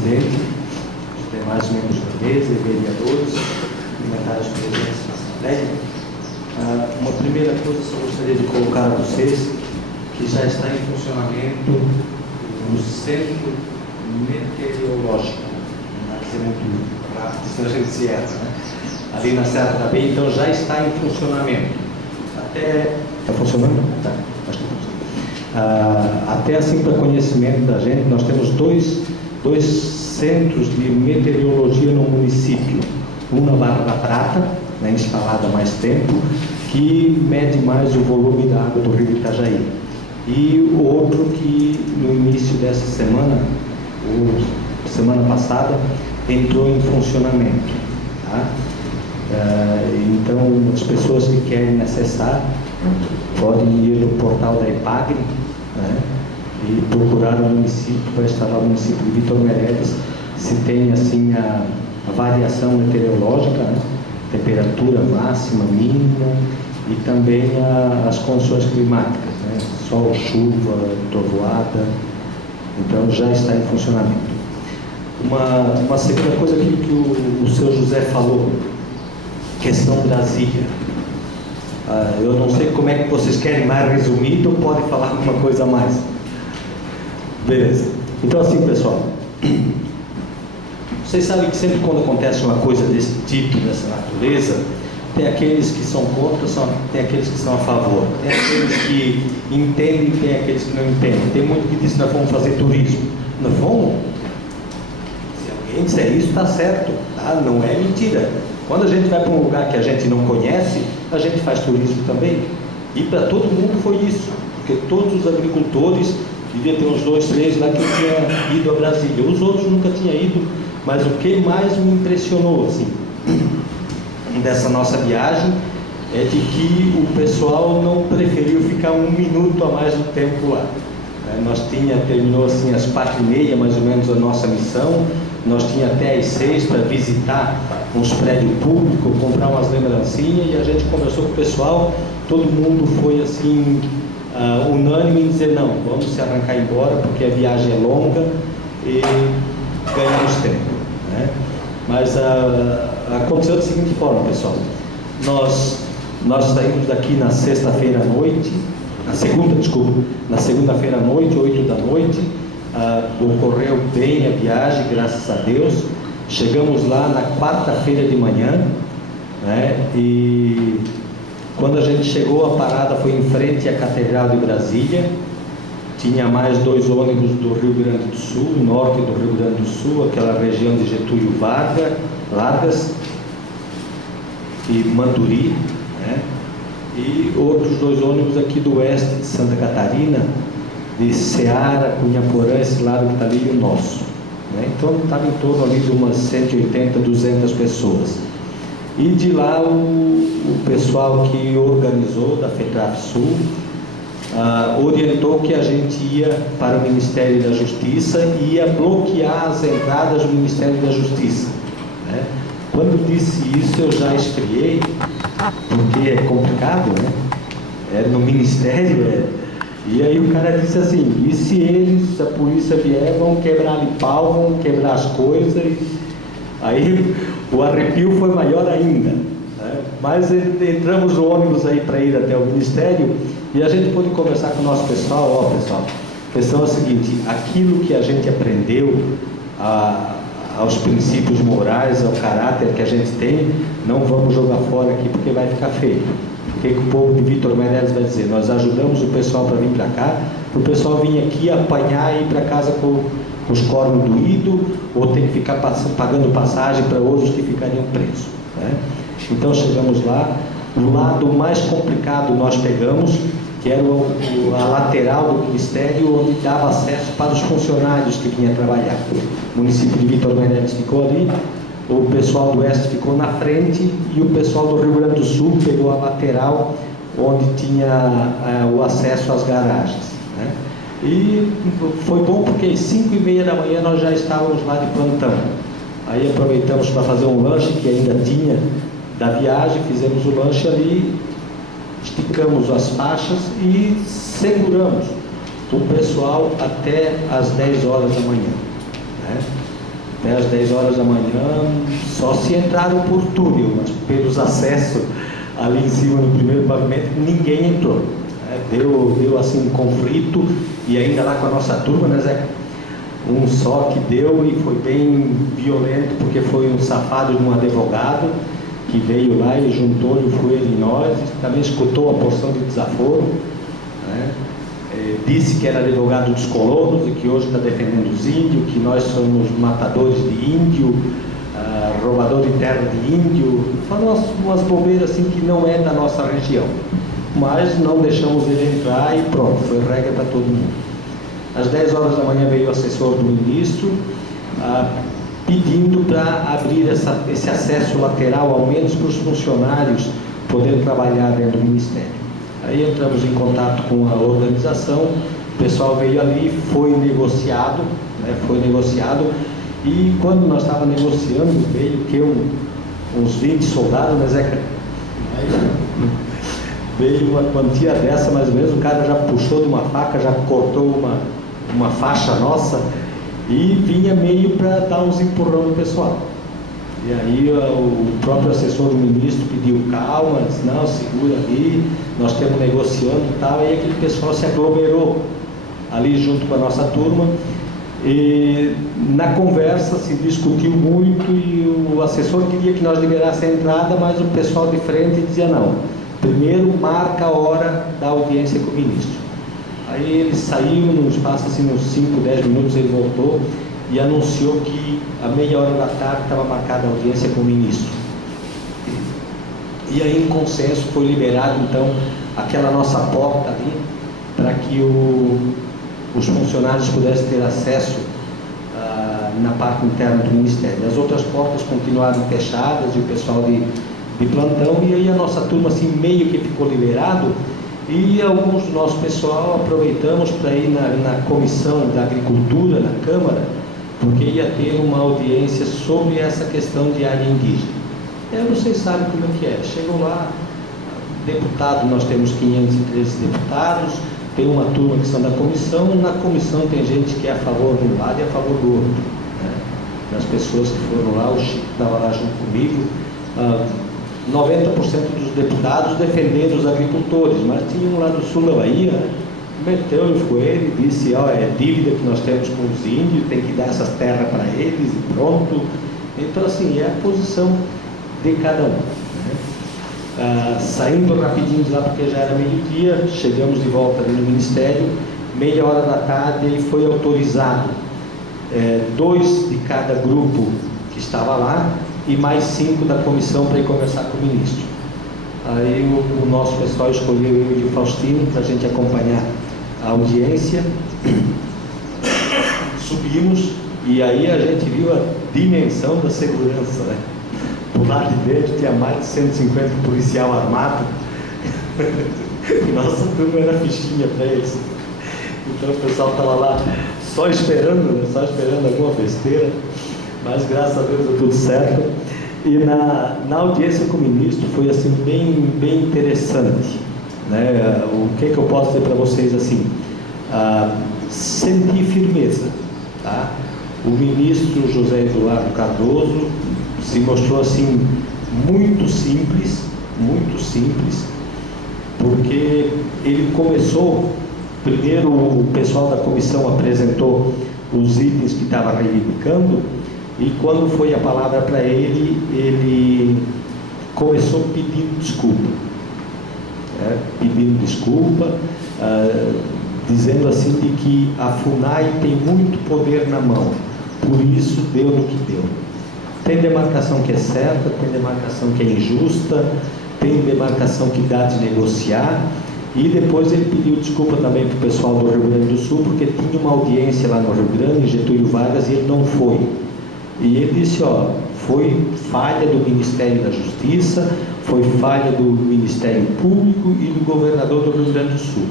presidente, os demais membros da mesa, vereadores, comentários presentes na Assembleia. Uma primeira coisa, só gostaria de colocar a vocês que já está em funcionamento o Centro Meteorológico, não vai ser muito rápido, senão a gente se erra, né? Ali na Serra da Bem, então já está em funcionamento. Está funcionando? Tá. Acho que funciona. Até assim, para conhecimento da gente, nós temos dois centros de meteorologia no município. Um na Barra da Prata, né, instalado há mais tempo, que mede mais o volume da água do rio Itajaí. E o outro que no início dessa semana, ou semana passada, entrou em funcionamento. Tá? Então, as pessoas que querem acessar podem ir no portal da EPAGRE, né, e procurar o município para instalar o município de Vitor Meirelles, se tem assim a variação meteorológica, né, temperatura máxima, mínima, e também as condições climáticas, né, sol, chuva, trovoada. Então já está em funcionamento. Uma segunda coisa que o seu José falou, questão Brasília. Eu não sei como é que vocês querem mais resumido ou podem falar alguma coisa a mais. Beleza. Então assim, pessoal, vocês sabem que sempre quando acontece uma coisa desse tipo, dessa natureza, tem aqueles que são contra, tem aqueles que são a favor, tem aqueles que entendem, tem aqueles que não entendem. Tem muito que diz que nós vamos fazer turismo. Nós vamos? Se alguém disser isso, está certo, tá? Não é mentira. Quando a gente vai para um lugar que a gente não conhece, a gente faz turismo também. E para todo mundo foi isso, porque todos os agricultores, devia ter uns 2, 3 lá que tinha ido a Brasília. Os outros nunca tinham ido, mas o que mais me impressionou, assim, dessa nossa viagem, é de que o pessoal não preferiu ficar 1 minuto a mais do tempo lá. Terminou assim às 4h30, mais ou menos, a nossa missão. Nós tínhamos até às 6 para visitar uns prédios públicos, comprar umas lembrancinhas, e a gente conversou com o pessoal. Todo mundo foi assim, unânime em dizer: não, vamos se arrancar embora, porque a viagem é longa e ganhamos tempo, né? Mas aconteceu da seguinte forma, pessoal: nós saímos daqui na sexta-feira à noite, na segunda-feira à noite, 8 da noite. Ocorreu bem a viagem, graças a Deus. Chegamos lá na quarta-feira de manhã, né? E quando a gente chegou, a parada foi em frente à Catedral de Brasília. Tinha mais 2 ônibus do Rio Grande do Sul, norte do Rio Grande do Sul, aquela região de Getúlio Vargas e Manduri, né? E outros 2 ônibus aqui do oeste de Santa Catarina, de Ceará, Cunhaporã, esse lado que está ali, e o nosso, né? Então estava em torno ali de umas 180, 200 pessoas. E de lá o pessoal que organizou, da FETRAF Sul, orientou que a gente ia para o Ministério da Justiça e ia bloquear as entradas do Ministério da Justiça, né? Quando disse isso, eu já esfriei, porque é complicado, né? É no Ministério, E aí o cara disse assim: e se a polícia vier, vão quebrar ali pau, vão quebrar as coisas? E aí o arrepio foi maior ainda, né? Mas entramos no ônibus aí para ir até o Ministério, e a gente pôde conversar com o nosso pessoal. Pessoal, a questão é a seguinte: aquilo que a gente aprendeu, aos princípios morais, ao caráter que a gente tem, não vamos jogar fora aqui, porque vai ficar feio. O que o povo de Vitor Meirelles vai dizer? Nós ajudamos o pessoal para vir para cá, para o pessoal vir aqui apanhar e ir para casa com os cornos doídos, ou tem que ficar pagando passagem para outros que ficariam presos, né? Então chegamos lá. O lado mais complicado nós pegamos, que era a lateral do Ministério, onde dava acesso para os funcionários que vinham trabalhar. O município de Vitor Meirelles ficou ali, o pessoal do Oeste ficou na frente, e o pessoal do Rio Grande do Sul pegou a lateral, onde tinha o acesso às garagens, né? E foi bom porque às 5h30 da manhã nós já estávamos lá de plantão. Aí aproveitamos para fazer um lanche que ainda tinha da viagem, fizemos o lanche ali, esticamos as faixas e seguramos o pessoal até às 10 horas da manhã, né? Até às 10 horas da manhã, só se entraram por túnel, mas pelos acessos ali em cima no primeiro pavimento, ninguém entrou. Deu assim um conflito, e ainda lá com a nossa turma, né, Zé? Um só que deu, e foi bem violento, porque foi um safado de um advogado que veio lá e juntou-lhe o fuero em nós, também escutou a porção de desaforo, né? Disse que era advogado dos colonos e que hoje está defendendo os índios, que nós somos matadores de índio, roubador de terra de índio. Falou umas bobeiras assim que não é da nossa região, mas não deixamos ele entrar e pronto, foi regra para todo mundo. Às 10 horas da manhã veio o assessor do ministro pedindo para abrir esse acesso lateral, ao menos para os funcionários poderem trabalhar dentro do Ministério. Aí entramos em contato com a organização, o pessoal veio ali, foi negociado, né, e quando nós estávamos negociando, veio que uns 20 soldados, né, Zeca? Veio uma quantia dessa, mais ou menos, o cara já puxou de uma faca, já cortou uma faixa nossa, e vinha meio para dar uns empurrão no pessoal. E aí o próprio assessor do ministro pediu calma, disse, não, segura ali, nós estamos negociando e tal, e aí aquele pessoal se aglomerou ali junto com a nossa turma, e na conversa se discutiu muito, e o assessor queria que nós liberássemos a entrada, mas o pessoal de frente dizia não, primeiro marca a hora da audiência com o ministro. Aí ele saiu, num espaço assim, uns 5, 10 minutos ele voltou e anunciou que à meia hora da tarde estava marcada a audiência com o ministro. E aí, em consenso, foi liberado então aquela nossa porta ali, para que os funcionários pudessem ter acesso na parte interna do Ministério. As outras portas continuaram fechadas e o pessoal de plantão, e aí a nossa turma assim meio que ficou liberado. E alguns do nosso pessoal aproveitamos para ir na Comissão da Agricultura, na Câmara, porque ia ter uma audiência sobre essa questão de área indígena. Vocês sabem como é que é. Chegam lá, deputado, nós temos 513 deputados, tem uma turma que são da comissão, na comissão tem gente que é a favor de um lado e a favor do outro, né? Das pessoas que foram lá, o Chico estava lá junto comigo, 90% dos deputados defendendo os agricultores, mas tinha um lá do sul da Bahia, né? Meteu o fuero e disse, é dívida que nós temos com os índios, tem que dar essas terras para eles e pronto. Então assim, é a posição de cada um, né? Saindo rapidinho de lá, porque já era meio-dia, chegamos de volta ali no Ministério, meia hora da tarde, e foi autorizado 2 de cada grupo que estava lá, e mais 5 da comissão para ir conversar com o ministro. Aí o nosso pessoal escolheu eu e o Faustino para a gente acompanhar a audiência. Subimos, e aí a gente viu a dimensão da segurança, né? Por lá de dentro tinha mais de 150 policial armado. Nossa turma era fichinha para eles. Então o pessoal estava lá só esperando, né? Só esperando alguma besteira. Mas graças a Deus deu tudo certo. E na audiência com o ministro foi assim bem interessante, né? O que eu posso dizer para vocês assim? Sentir firmeza, tá? O ministro José Eduardo Cardoso se mostrou assim muito simples, porque ele começou, primeiro o pessoal da comissão apresentou os itens que estava reivindicando, e quando foi a palavra para ele, ele começou pedindo desculpa, dizendo assim de que a FUNAI tem muito poder na mão, por isso deu no que deu. Tem demarcação que é certa, tem demarcação que é injusta, tem demarcação que dá de negociar, e depois ele pediu desculpa também para o pessoal do Rio Grande do Sul, porque tinha uma audiência lá no Rio Grande, em Getúlio Vargas, e ele não foi. E ele disse, foi falha do Ministério da Justiça, foi falha do Ministério Público e do governador do Rio Grande do Sul.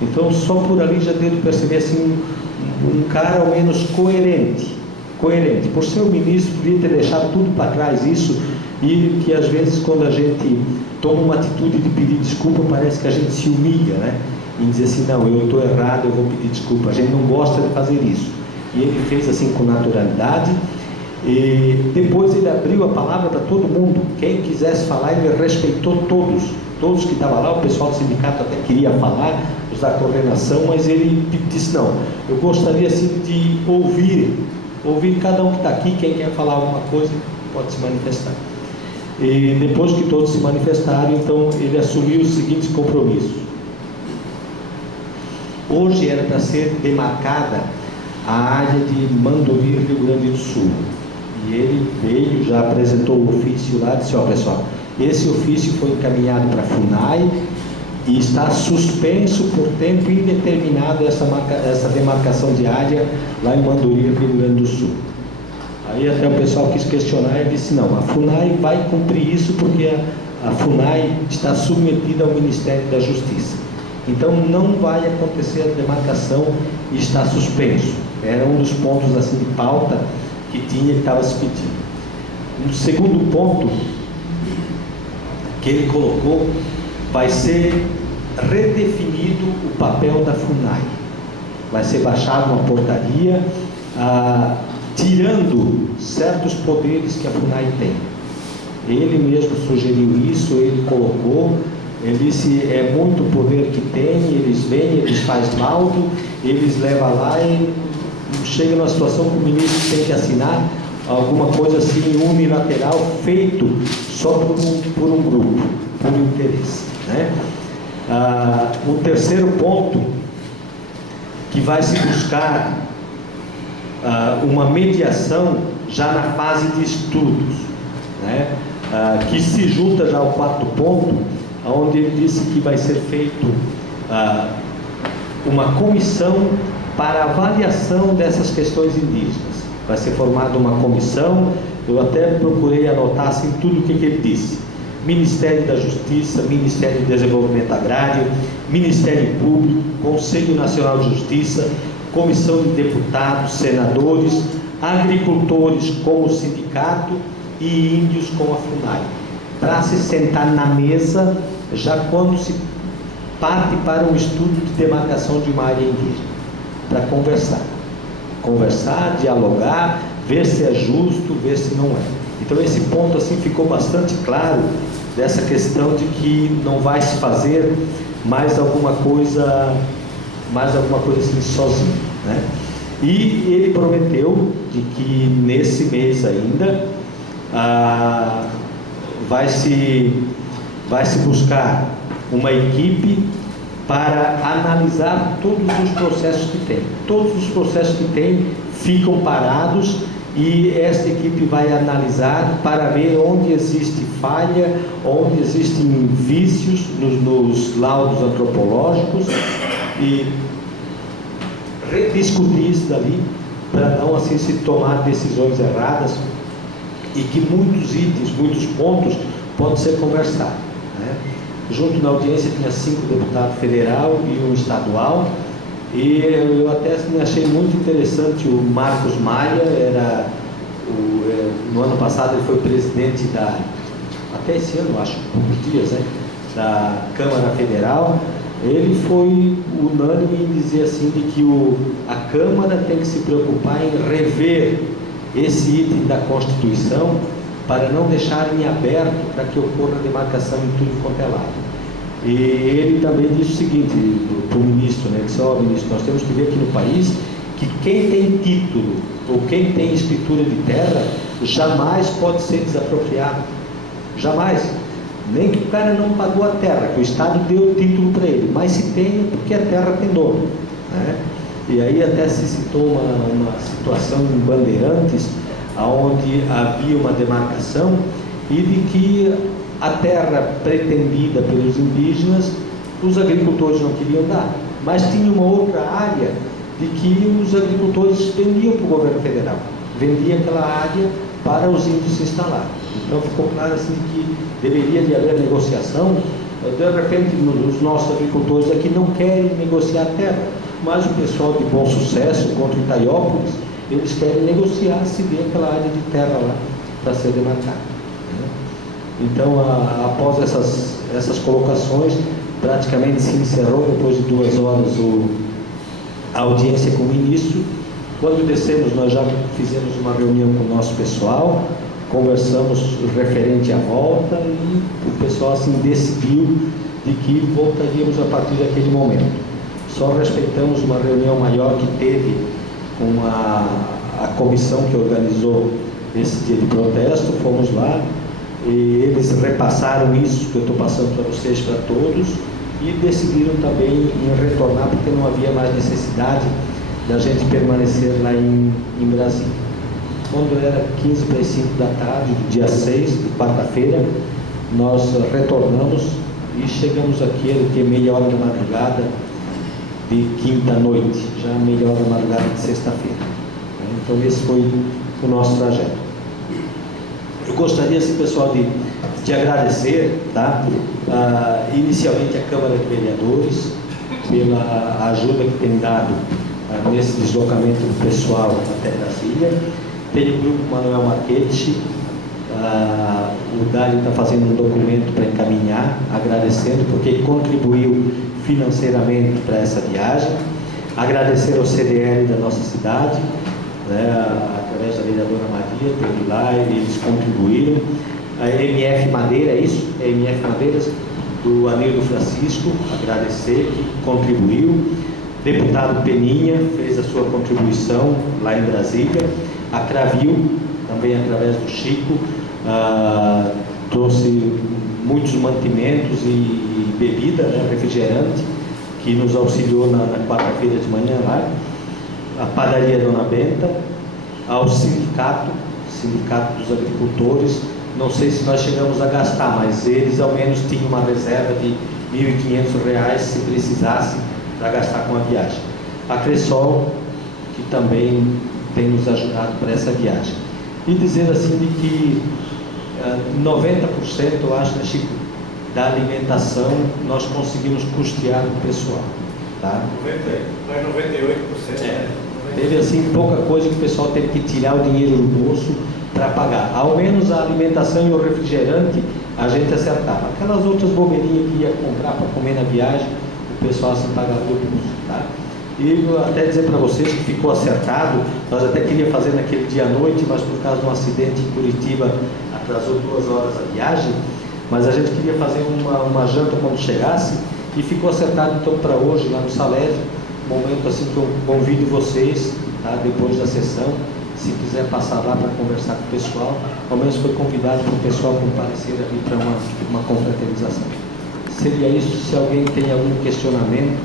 Então, só por ali já deu de perceber assim, um cara ao menos coerente. Por ser o ministro, podia ter deixado tudo para trás isso, e que às vezes quando a gente toma uma atitude de pedir desculpa, parece que a gente se humilha, né? E dizer assim, não, eu estou errado, eu vou pedir desculpa. A gente não gosta de fazer isso. E ele fez assim com naturalidade. E depois ele abriu a palavra para todo mundo. Quem quisesse falar, ele respeitou todos. Todos que estavam lá, o pessoal do sindicato até queria falar, os da coordenação, mas ele disse: não, eu gostaria assim de ouvir cada um que está aqui. Quem quer falar alguma coisa pode se manifestar. E depois que todos se manifestaram, então ele assumiu os seguintes compromissos. Hoje era para ser demarcada a área de Manduri, Rio Grande do Sul. E ele veio, já apresentou o ofício lá, disse: ó, pessoal, esse ofício foi encaminhado para a FUNAI e está suspenso por tempo indeterminado essa demarcação de área lá em Manduri, Rio Grande do Sul. Aí até o pessoal quis questionar e disse: não, a FUNAI vai cumprir isso porque a FUNAI está submetida ao Ministério da Justiça. Então não vai acontecer a demarcação e está suspenso. Era um dos pontos assim de pauta que estava se pedindo. Um segundo ponto que ele colocou: vai ser redefinido o papel da FUNAI. Vai ser baixada uma portaria tirando certos poderes que a FUNAI tem. Ele mesmo sugeriu isso, ele colocou. Ele disse: é muito poder que tem, eles vêm, eles fazem laudo, eles levam lá e chega numa situação que o ministro tem que assinar alguma coisa assim unilateral, feito só por um grupo, por um interesse, né? O terceiro ponto, que vai se buscar uma mediação já na fase de estudos, né? Que se junta já ao quarto ponto, onde ele disse que vai ser feito uma comissão para avaliação dessas questões indígenas. Vai ser formada uma comissão. Eu até procurei anotar assim tudo o que ele disse: Ministério da Justiça, Ministério do Desenvolvimento Agrário, Ministério Público, Conselho Nacional de Justiça, Comissão de Deputados, Senadores, agricultores com o sindicato e índios com a FUNAI, para se sentar na mesa já quando se parte para um estudo de demarcação de uma área indígena, para conversar, dialogar, ver se é justo, ver se não é. Então esse ponto assim ficou bastante claro, dessa questão de que não vai se fazer mais alguma coisa assim sozinho, né? E ele prometeu de que nesse mês ainda vai se buscar uma equipe para analisar todos os processos que tem. Todos os processos que tem ficam parados e esta equipe vai analisar para ver onde existe falha, onde existem vícios nos laudos antropológicos e rediscutir isso dali, para não assim se tomar decisões erradas, e que muitos itens, muitos pontos podem ser conversados, né? Junto na audiência tinha 5 deputados federal e um estadual, e eu até assim, achei muito interessante o Marcos Maia. No ano passado ele foi presidente até esse ano, acho, poucos dias, né, da Câmara Federal. Ele foi unânime em dizer assim de que a Câmara tem que se preocupar em rever esse item da Constituição para não deixar em aberto para que ocorra demarcação em tudo quanto é lado. E ele também disse o seguinte para o ministro, né? Ele disse: ó, ministro, nós temos que ver aqui no país que quem tem título ou quem tem escritura de terra jamais pode ser desapropriado. Jamais. Nem que o cara não pagou a terra, que o Estado deu o título para ele, mas se tem é porque a terra tem dono, né? E aí até se citou uma situação em Bandeirantes, onde havia uma demarcação e de que a terra pretendida pelos indígenas, os agricultores não queriam dar, mas tinha uma outra área de que os agricultores vendiam para o governo federal, vendia aquela área para os índios se instalar. Então ficou claro assim que deveria de haver negociação. De repente os nossos agricultores aqui não querem negociar a terra, mas o pessoal de Bom Sucesso, contra Itaiópolis, eles querem negociar se vê aquela área de terra lá para ser demarcada, né? Então após essas colocações, praticamente se encerrou depois de 2 horas a audiência com o ministro, Quando descemos, nós já fizemos uma reunião com o nosso pessoal, conversamos referente à volta e o pessoal assim decidiu de que voltaríamos a partir daquele momento. Só respeitamos uma reunião maior que teve com a comissão que organizou esse dia de protesto, fomos lá e eles repassaram isso que eu estou passando para vocês, para todos, e decidiram também em retornar porque não havia mais necessidade da gente permanecer lá em Brasília. Quando era 15 para as 5 da tarde, do dia 6, de quarta-feira, nós retornamos e chegamos aqui, era que meia hora da madrugada de quinta-noite, já meia hora da madrugada de sexta-feira. Então esse foi o nosso trajeto. Eu gostaria, assim, pessoal, de agradecer, tá? Inicialmente a Câmara de Vereadores pela ajuda que tem dado nesse deslocamento do pessoal até Brasília. Tem o grupo Manuel Marchetti, o Dário está fazendo um documento para encaminhar, agradecendo, porque ele contribuiu financeiramente para essa viagem. Agradecer ao CDL da nossa cidade, né, através da vereadora Maria, teve lá, eles contribuíram. A MF Madeira, é isso? A MF Madeiras, do Anildo Francisco, agradecer, que contribuiu. Deputado Peninha fez a sua contribuição lá em Brasília. A Cravil, também através do Chico, trouxe muitos mantimentos e bebida, né, refrigerante, que nos auxiliou na quarta-feira de manhã lá. A Padaria Dona Benta, ao sindicato dos agricultores. Não sei se nós chegamos a gastar, mas eles ao menos tinham uma reserva de R$ 1.500 se precisasse para gastar com a viagem. A Cressol, que também tem nos ajudado para essa viagem. E dizer assim de que 90%, eu acho, né, Chico, da alimentação nós conseguimos custear com o pessoal. Tá? 98%. Teve assim pouca coisa que o pessoal teve que tirar o dinheiro do bolso para pagar. Ao menos a alimentação e o refrigerante a gente acertava. Aquelas outras bobeirinhas que ia comprar para comer na viagem, o pessoal assim pagava do bolso. Tá? E até dizer para vocês que ficou acertado, nós até queríamos fazer naquele dia à noite, mas por causa de um acidente em Curitiba atrasou 2 horas a viagem, mas a gente queria fazer uma janta quando chegasse e ficou acertado então para hoje lá no Salésio, momento assim que eu convido vocês, tá, depois da sessão, se quiser passar lá para conversar com o pessoal, ao menos foi convidado para o pessoal comparecer ali para uma confraternização. Seria isso. Se alguém tem algum questionamento,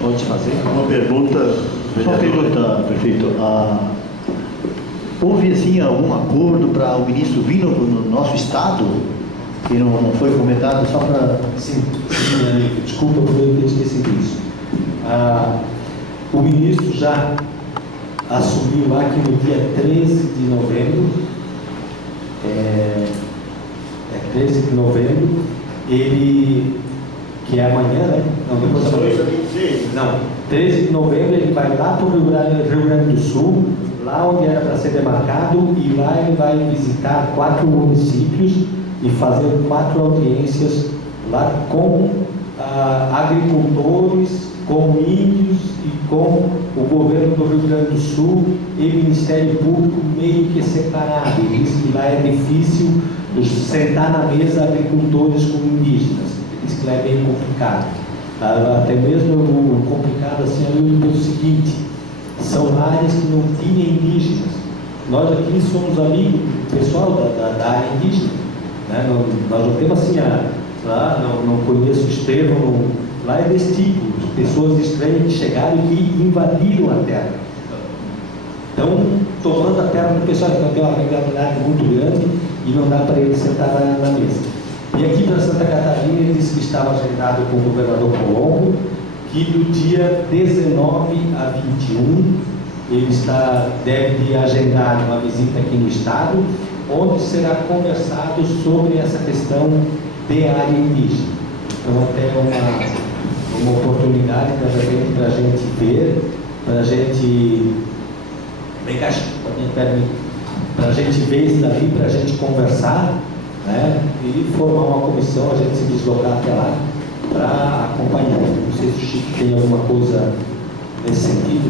pode fazer. Uma pergunta, só uma pergunta, prefeito. Houve assim algum acordo para o ministro vir no nosso estado? Que não foi comentado só para... Sim, amigo, desculpa por eu ter esquecido isso. O ministro já assumiu lá que no dia 13 de novembro, 13 de novembro, ele, que é amanhã, né? Não, depois amanhã. Não, 13 de novembro ele vai lá para o Rio Grande do Sul, lá onde era para ser demarcado, e lá ele vai visitar 4 municípios e fazer 4 audiências lá com agricultores, com índios e com o governo do Rio Grande do Sul e Ministério Público meio que separado. Ele diz que lá é difícil sentar na mesa agricultores com indígenas. Ele diz que lá é bem complicado. Até mesmo o complicado assim é pelo seguinte: são áreas que não tinham indígenas. Nós aqui somos amigos do pessoal da área indígena, né? Nós não temos assim, não conheço o Estevão, lá é desse tipo, pessoas estranhas que chegaram e invadiram a terra. Então, tomando a terra do pessoal, então tem uma regularidade muito grande e não dá para ele sentar na mesa. E aqui para Santa Catarina, ele disse que estava agendado com o governador Colombo, que do dia 19 a 21, ele deve ter agendado uma visita aqui no estado, onde será conversado sobre essa questão de área indígena. Então, até uma oportunidade para a gente ver, para a gente ver isso dali, para a gente conversar, né, e formar uma comissão, a gente se deslocar até lá para acompanhar. Não sei se o Chico tem alguma coisa nesse sentido.